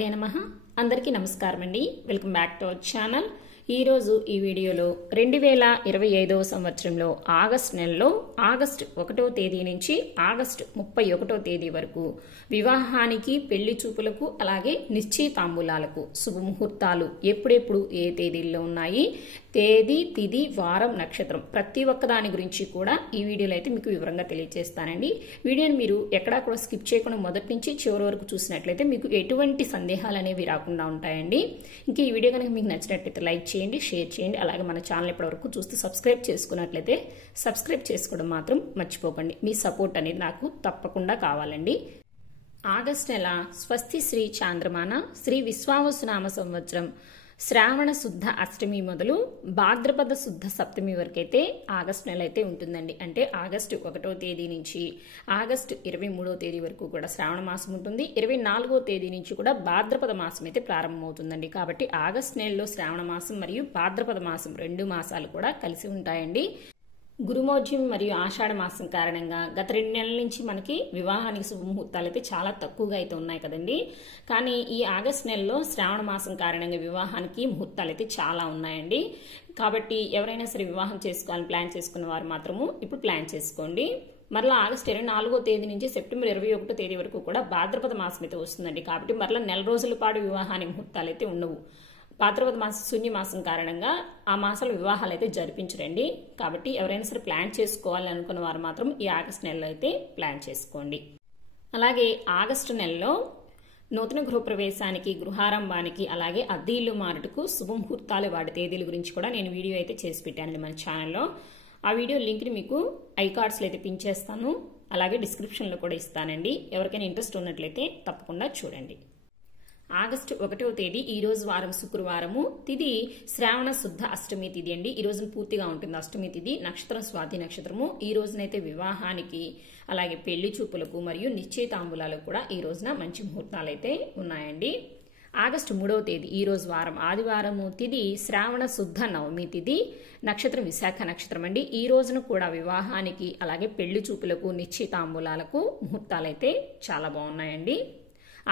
శ్రీమాత్రే నమః. అందరికీ నమస్కారం అండి. Welcome back to our channel. ఈరోజు ఈ వీడియోలో 2025వ సంవత్సరంలో ఆగస్టు నెలలో ఆగస్టు 1వ తేదీ నుంచి ఆగస్టు 31వ తేదీ వరకు వివాహానికి, పెళ్లి చూపులకు, అలాగే నిశ్చయితాంబూలాలకు శుభముహూర్తాలు ఎప్పుడెప్పుడు ఏ తేదీల్లో ఉన్నాయి, తేదీ, తిథి, వారం, నక్షత్రం ప్రతి ఒక్క దాని గురించి కూడా ఈ వీడియోలో అయితే మీకు వివరంగా తెలియజేస్తానండి. వీడియోని మీరు ఎక్కడా కూడా స్కిప్ చేయకుండా మొదటి నుంచి చివరి వరకు చూసినట్లయితే మీకు ఎటువంటి సందేహాలు అనేవి రాకుండా ఉంటాయండి. ఇంకా ఈ వీడియో కనుక మీకు నచ్చినట్లయితే లైక్ చేయండి, షేర్ చేయండి. అలాగే మన ఛానల్ ఇప్పటివరకు చూస్తే సబ్స్క్రైబ్ చేసుకున్నట్లయితే సబ్స్క్రైబ్ చేసుకోవడం మాత్రం మర్చిపోకండి. మీ సపోర్ట్ అనేది నాకు తప్పకుండా కావాలండి. ఆగస్టు నెల స్వస్తి శ్రీ చాంద్రమాన శ్రీ విశ్వావసునామ సంవత్సరం శ్రావణ శుద్ధ అష్టమి మొదలు భాద్రపద శుద్ధ సప్తమి వరకైతే ఆగస్టు నెల అయితే ఉంటుందండి. అంటే ఆగస్టు 1వ తేదీ నుంచి ఆగస్టు 23వ తేదీ వరకు కూడా శ్రావణ మాసం ఉంటుంది. 24వ తేదీ నుంచి కూడా భాద్రపద మాసం అయితే ప్రారంభమవుతుందండి. కాబట్టి ఆగస్టు నెలలో శ్రావణ మాసం మరియు భాద్రపద మాసం 2 మాసాలు కూడా కలిసి ఉంటాయండి. గురుమౌఢ్యం మరియు ఆషాఢ మాసం కారణంగా గత 2 నెలల నుంచి మనకి వివాహానికి శుభముహూర్తాలు అయితే చాలా తక్కువగా అయితే ఉన్నాయి కదండి. కానీ ఈ ఆగస్టు నెలలో శ్రావణ మాసం కారణంగా వివాహానికి ముహూర్తాలు అయితే చాలా ఉన్నాయండి. కాబట్టి ఎవరైనా సరే వివాహం చేసుకోవాలని ప్లాన్ చేసుకున్న వారు మాత్రము ఇప్పుడు ప్లాన్ చేసుకోండి. మరలా ఆగస్టు 24వ తేదీ నుంచి సెప్టెంబర్ 21వ తేదీ వరకు కూడా భాద్రపద మాసం అయితే వస్తుందండి. కాబట్టి మరలా నెల రోజుల పాటు వివాహానికి ముహూర్తాలు అయితే ఉండవు. భాద్రపద మాసం శూన్యమాసం కారణంగా ఆ మాసాలు వివాహాలు అయితే జరిపించరండి. కాబట్టి ఎవరైనా సరే ప్లాన్ చేసుకోవాలి అనుకున్న వారు మాత్రం ఈ ఆగస్టు నెలలో అయితే ప్లాన్ చేసుకోండి. అలాగే ఆగస్టు నెలలో నూతన గృహప్రవేశానికి, గృహారంభానికి, అలాగే అద్దె ఇల్లు మారుటకు శుభముహూర్తాలు వాటి తేదీల గురించి కూడా నేను వీడియో అయితే చేసి పెట్టానండి మన ఛానల్లో. ఆ వీడియో లింక్ని మీకు ఐకార్డ్స్లో అయితే పిన్ చేస్తాను, అలాగే డిస్క్రిప్షన్లో కూడా ఇస్తానండి. ఎవరికైనా ఇంట్రెస్ట్ ఉన్నట్లయితే తప్పకుండా చూడండి. ఆగస్టు 1వ తేదీ ఈ రోజు వారం శుక్రవారము, తిథి శ్రావణ శుద్ధ అష్టమి తిథి అండి. ఈ రోజున పూర్తిగా ఉంటుంది అష్టమి తిథి. నక్షత్రం స్వాతి నక్షత్రము. ఈ రోజునైతే వివాహానికి, అలాగే పెళ్లి చూపులకు మరియు నిశ్చయితాంబూలాలకు కూడా ఈ రోజున మంచి ముహూర్తాలు అయితే ఉన్నాయండి. ఆగస్టు 3వ తేదీ ఈ రోజు వారం ఆదివారము, తిథి శ్రావణ శుద్ధ నవమి తిథి, నక్షత్రం విశాఖ నక్షత్రం అండి. ఈ రోజున కూడా వివాహానికి, అలాగే పెళ్లి చూపులకు, నిశ్చయితాంబూలాలకు ముహూర్తాలైతే చాలా బాగున్నాయండి.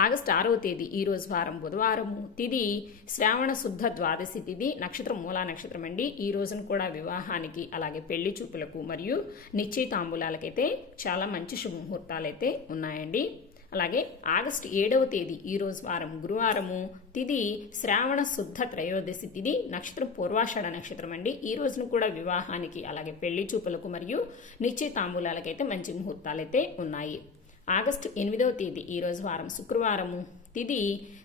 ఆగస్టు 6వ తేదీ ఈ రోజు వారం బుధవారము, తిథి శ్రావణ శుద్ధ ద్వాదశి తిథి, నక్షత్రం మూలా నక్షత్రం అండి. ఈ రోజున కూడా వివాహానికి, అలాగే పెళ్లి చూపులకు మరియు నిశ్చయితాంబూలాలకైతే చాలా మంచి శుభముహూర్తాలైతే ఉన్నాయండి. అలాగే ఆగస్టు 7వ తేదీ ఈ రోజు వారం గురువారము, తిథి శ్రావణ శుద్ధ త్రయోదశి తిథి, నక్షత్రం పూర్వాషాఢ నక్షత్రం అండి. ఈ రోజున కూడా వివాహానికి, అలాగే పెళ్లి చూపులకు మరియు నిశ్చయితాంబూలాలకైతే మంచి ముహూర్తాలైతే ఉన్నాయి. ఆగస్టు 8వ తేదీ ఈ రోజు వారం శుక్రవారము, తిథి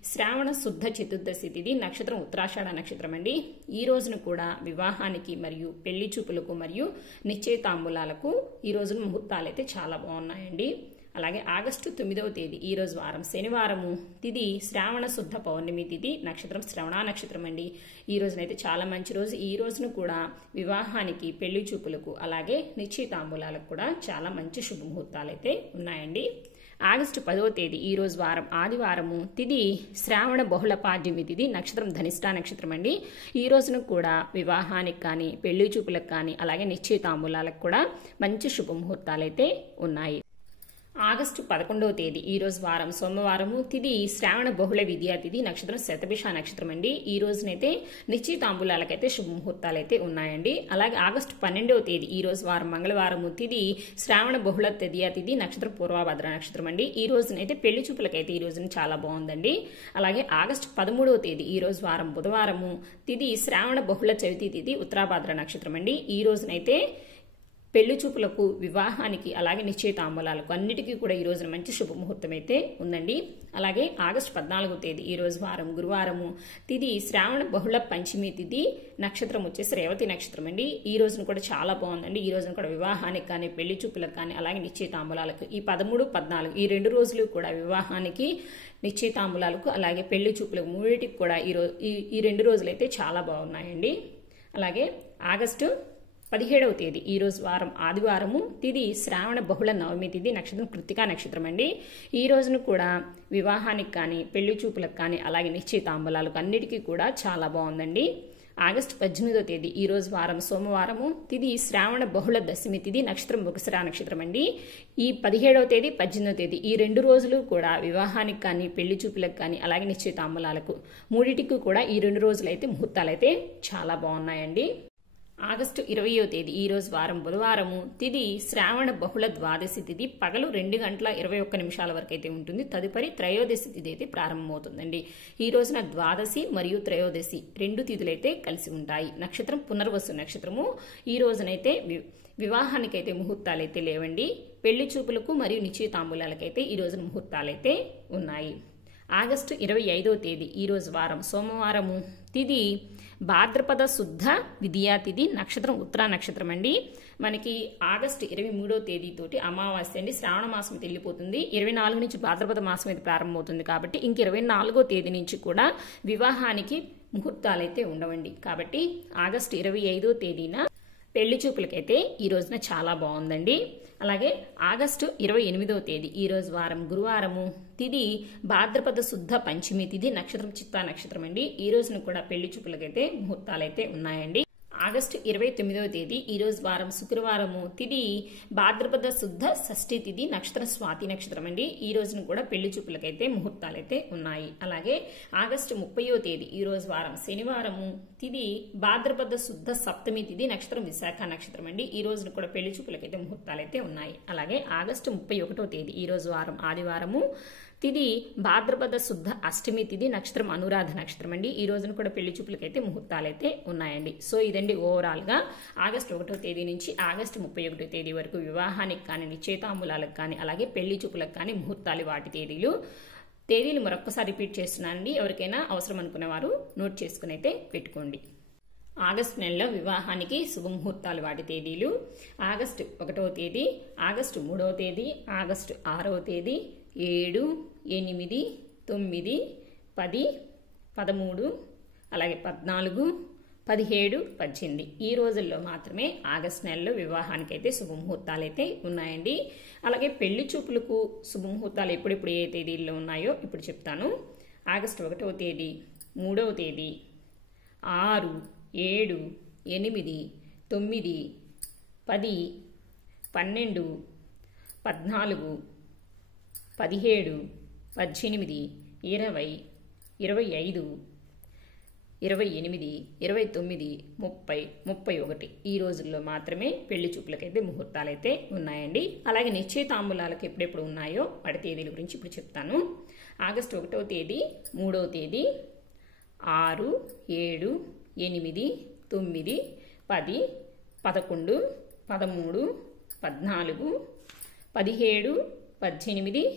శ్రావణ శుద్ధ చతుర్దశి తిథి, నక్షత్రం ఉత్తరాషాఢ నక్షత్రం అండి. ఈ రోజున కూడా వివాహానికి మరియు పెళ్లి చూపులకు మరియు నిశ్చయితాంబూలాలకు ఈ రోజున ముహూర్తాలు అయితే చాలా బాగున్నాయండి. అలాగే ఆగస్టు 9వ తేదీ ఈ రోజు వారం శనివారము, తిథి శ్రావణ శుద్ధ పౌర్ణమి తిథి, నక్షత్రం శ్రవణ నక్షత్రం అండి. ఈ రోజునైతే చాలా మంచి రోజు. ఈ రోజున కూడా వివాహానికి, పెళ్లి చూపులకు, అలాగే నిశ్చయితాంబూలాలకు కూడా చాలా మంచి శుభముహూర్తాలు అయితే ఉన్నాయండి. ఆగస్టు 10వ తేదీ ఈ రోజు వారం ఆదివారము, తిథి శ్రావణ బహుళ పాడ్యమి తిథి, నక్షత్రం ధనిష్ఠా నక్షత్రం అండి. ఈ రోజున కూడా వివాహానికి కానీ, పెళ్లి చూపులకు కానీ, అలాగే నిశ్చయితాంబూలాలకు కూడా మంచి శుభముహూర్తాలు అయితే ఉన్నాయి. ఆగస్టు 11వ తేదీ ఈ రోజు వారం సోమవారము, తిథి శ్రావణ బహుళ విద్యా తిథి, నక్షత్రం శతభిష నక్షత్రం అండి. ఈ రోజునైతే నిశ్చయితాంబూలాలకైతే శుభముహూర్తాలు అయితే ఉన్నాయండి. అలాగే ఆగస్టు 12వ తేదీ ఈ రోజు వారం మంగళవారము, తిథి శ్రావణ బహుళ తదియా తిథి, నక్షత్రం పూర్వభద్ర నక్షత్రం అండి. ఈ రోజునైతే పెళ్లి చూపులకైతే ఈ రోజున చాలా బాగుందండి. అలాగే ఆగస్టు 13వ తేదీ ఈ రోజు వారం బుధవారము, తిథి శ్రావణ బహుళ చవితి తిథి, ఉత్తరాభాద్ర నక్షత్రం అండి. ఈ రోజునైతే పెళ్లి చూపులకు, వివాహానికి, అలాగే నిశ్చయితాంబూలాలకు అన్నిటికీ కూడా ఈ రోజున మంచి శుభముహూర్తం అయితే ఉందండి. అలాగే ఆగస్టు 14వ తేదీ ఈ రోజు వారం గురువారము, తిథి శ్రావణ బహుళ పంచమి తిథి, నక్షత్రం వచ్చేసి రేవతి నక్షత్రం అండి. ఈ రోజున కూడా చాలా బాగుందండి. ఈ రోజున కూడా వివాహానికి కానీ, పెళ్లి చూపులకు కానీ, అలాగే నిశ్చయితాంబూలాలకు ఈ 13, 14 ఈ 2 రోజులు కూడా వివాహానికి, నిశ్చయితాంబూలాలకు, అలాగే పెళ్లి చూపులకు మూడింటికి కూడా ఈ 2 రోజులైతే చాలా బాగున్నాయండి. అలాగే ఆగస్టు 17వ తేదీ ఈ రోజు వారం ఆదివారము, తిథి శ్రావణ బహుళ నవమి తిథి, నక్షత్రం కృత్తికా నక్షత్రం అండి. ఈ రోజున కూడా వివాహానికి కానీ, పెళ్లి చూపులకు కానీ, అలాగే నిశ్చయితాంబూలాలకు అన్నిటికీ కూడా చాలా బాగుందండి. ఆగస్టు 18వ తేదీ ఈ రోజు వారం సోమవారము, తిది శ్రావణ బహుళ దశమి తిది, నక్షత్రం మృగశిర నక్షత్రం అండి. ఈ 17వ తేదీ 18వ తేదీ ఈ 2 రోజులు కూడా వివాహానికి కానీ పెళ్లి చూపులకు కానీ అలాగే నిశ్చితాంబూలాలకు మూడింటికి కూడా ఈ 2 రోజులైతే ముహూర్తాలైతే చాలా బాగున్నాయండి. ఆగస్టు 20వ తేదీ ఈ రోజు వారం బుధవారము, తిది శ్రావణ బహుళ ద్వాదశి తిది, పగలు 2:21 వరకు అయితే ఉంటుంది. తదుపరి త్రయోదశి తిది అయితే ప్రారంభమవుతుందండి. ఈ రోజున ద్వాదశి మరియు త్రయోదశి 2 తిథులైతే కలిసి ఉంటాయి. నక్షత్రం పునర్వసు నక్షత్రము. ఈ రోజునైతే వివాహానికైతే ముహూర్తాలైతే లేవండి. పెళ్లి చూపులకు మరియు నిశ్చితాంబూలాలకైతే ఈ రోజున ముహూర్తాలైతే ఉన్నాయి. ఆగస్టు 25వ తేదీ ఈ రోజు వారం సోమవారము, తిది భాద్రపద శుద్ధ విద్యా తిథి, నక్షత్రం ఉత్తరా నక్షత్రం అండి. మనకి ఆగస్టు 23వ తేదీతోటి అమావాస్య అండి. శ్రావణ మాసం వెళ్ళిపోతుంది. 24 నుంచి భాద్రపద మాసం అయితే ప్రారంభమవుతుంది కాబట్టి ఇంక 24వ తేదీ నుంచి కూడా వివాహానికి ముహూర్తాలైతే ఉండవండి. కాబట్టి ఆగస్టు 25వ తేదీన పెళ్లి చూపులకైతే ఈ రోజున చాలా బాగుందండి. అలాగే ఆగస్టు 28వ తేదీ ఈ రోజు వారం గురువారము, తిది భాద్రపద శుద్ధ పంచమి తిథి, నక్షత్రం చిత్తా నక్షత్రం అండి. ఈ రోజున కూడా పెళ్లి చూపులకైతే ముహూర్తాలైతే ఉన్నాయండి. ఆగస్టు 29వ తేదీ ఈ రోజు వారం శుక్రవారము, తిది భాద్రపద శుద్ధ షష్ఠి తిథి, నక్షత్రం స్వాతి నక్షత్రం అండి. ఈ రోజున కూడా పెళ్లి చూపులకైతే ముహూర్తాలైతే ఉన్నాయి. అలాగే ఆగస్టు 30వ తేదీ ఈ రోజు వారం శనివారము, తిది భాద్రపద శుద్ధ సప్తమి తిథి, నక్షత్రం విశాఖ నక్షత్రం అండి. ఈ రోజున కూడా పెళ్లి చూపులకైతే ముహూర్తాలైతే ఉన్నాయి. అలాగే ఆగస్టు 31వ తేదీ ఈ రోజు వారం ఆదివారము, తిది భాద్రపద శుద్ధ అష్టమి తిథి, నక్షత్రం అనురాధ నక్షత్రం అండి. ఈ రోజున కూడా పెళ్లి చూపులకైతే ముహూర్తాలైతే ఉన్నాయండి. సో ఇదండి ఓవరాల్ గా ఆగస్టు 1వ తేదీ నుంచి ఆగస్టు 31వ తేదీ వరకు వివాహానికి కానీ నిశ్చితాంబూలాలకు కానీ అలాగే పెళ్లి చూపులకు కానీ ముహూర్తాలు వాటి తేదీలు మరొకసారి రిపీట్ చేస్తున్నానండి. ఎవరికైనా అవసరం అనుకునేవారు నోట్ చేసుకుని అయితే పెట్టుకోండి. ఆగస్టు నెలలో వివాహానికి శుభముహూర్తాలు వాటి తేదీలు: ఆగస్టు 1వ తేదీ, ఆగస్టు 3వ తేదీ, ఆగస్టు 6వ తేదీ, 7, 8, 9, 10, 13, అలాగే 14, 17, 18 ఈ రోజుల్లో మాత్రమే ఆగస్టు నెలలో వివాహానికైతే శుభముహూర్తాలైతే ఉన్నాయండి. అలాగే పెళ్లి చూపులకు శుభముహూర్తాలు ఎప్పుడెప్పుడు ఏ తేదీల్లో ఉన్నాయో ఇప్పుడు చెప్తాను. ఆగస్టు 1వ తేదీ, 3వ తేదీ, 6, 7, 8, 9, 10, 12, 14, 17, 18, 20, 25, 28, 29, 30, 31 ఈ రోజుల్లో మాత్రమే పెళ్లి చూపులకైతే ముహూర్తాలైతే ఉన్నాయండి. అలాగే నిశ్చితాంబూలాలకు ఎప్పుడెప్పుడు ఉన్నాయో వాటి తేదీల గురించి ఇప్పుడు చెప్తాను. ఆగస్టు 1వ తేదీ, 3వ తేదీ, 6, 7, 8, 9, 10, 11, 13, 14, 17, 18,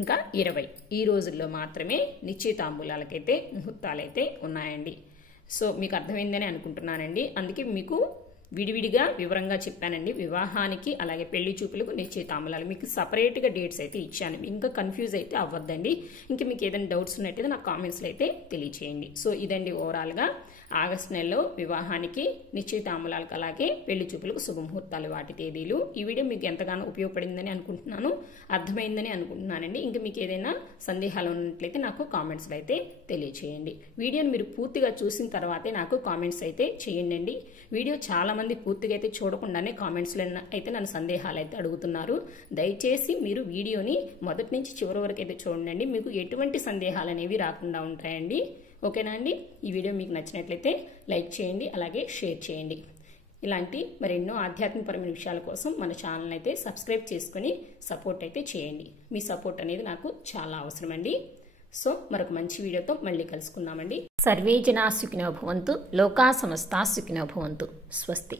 ఇంకా 20 ఈ రోజుల్లో మాత్రమే నిశ్చితాంబూలాలకైతే ముహూర్తాలైతే ఉన్నాయండి. సో మీకు అర్థమైందని అనుకుంటున్నానండి. అందుకే మీకు విడివిడిగా వివరంగా చెప్పానండి. వివాహానికి అలాగే పెళ్లి చూపులకు నిశ్చితాంబూలాలు మీకు సపరేట్గా డేట్స్ అయితే ఇచ్చాను. ఇంకా కన్ఫ్యూజ్ అయితే అవ్వద్దండి. ఇంకా మీకు ఏదైనా డౌట్స్ ఉన్నట్టయితే నాకు కామెంట్స్లో అయితే తెలియచేయండి. సో ఇదండి ఓవరాల్గా ఆగస్టు నెలలో వివాహానికి నిశ్చితాంబూలాలకు అలాగే పెళ్లి చూపులకు శుభముహూర్తాలు వాటి తేదీలు. ఈ వీడియో మీకు ఎంతగానో ఉపయోగపడిందని అనుకుంటున్నాను, అర్థమైందని అనుకుంటున్నానండి. ఇంకా మీకు ఏదైనా సందేహాలు ఉన్నట్లయితే నాకు కామెంట్స్లో అయితే తెలియచేయండి. వీడియోని మీరు పూర్తిగా చూసిన తర్వాతే నాకు కామెంట్స్ అయితే చేయండి. వీడియో చాలా మంది పూర్తిగా అయితే చూడకుండానే కామెంట్స్లో అయితే నన్ను సందేహాలు అయితే అడుగుతున్నారు. దయచేసి మీరు వీడియోని మొదటి నుంచి చివరి వరకు అయితే చూడండి. మీకు ఎటువంటి సందేహాలు అనేవి రాకుండా ఉంటాయండి. ఓకేనా అండి? ఈ వీడియో మీకు నచ్చినట్లయితే లైక్ చేయండి, అలాగే షేర్ చేయండి. ఇలాంటి మరెన్నో ఆధ్యాత్మికపరమైన విషయాల కోసం మన ఛానల్ అయితే సబ్స్క్రైబ్ చేసుకుని సపోర్ట్ అయితే చేయండి. మీ సపోర్ట్ అనేది నాకు చాలా అవసరం అండి. సో మరొక మంచి వీడియోతో మళ్ళీ కలుసుకుందామండి. సర్వే జనా సుఖినో భవంతు, లోకా సమస్తా సుఖినో భవంతు. స్వస్తి.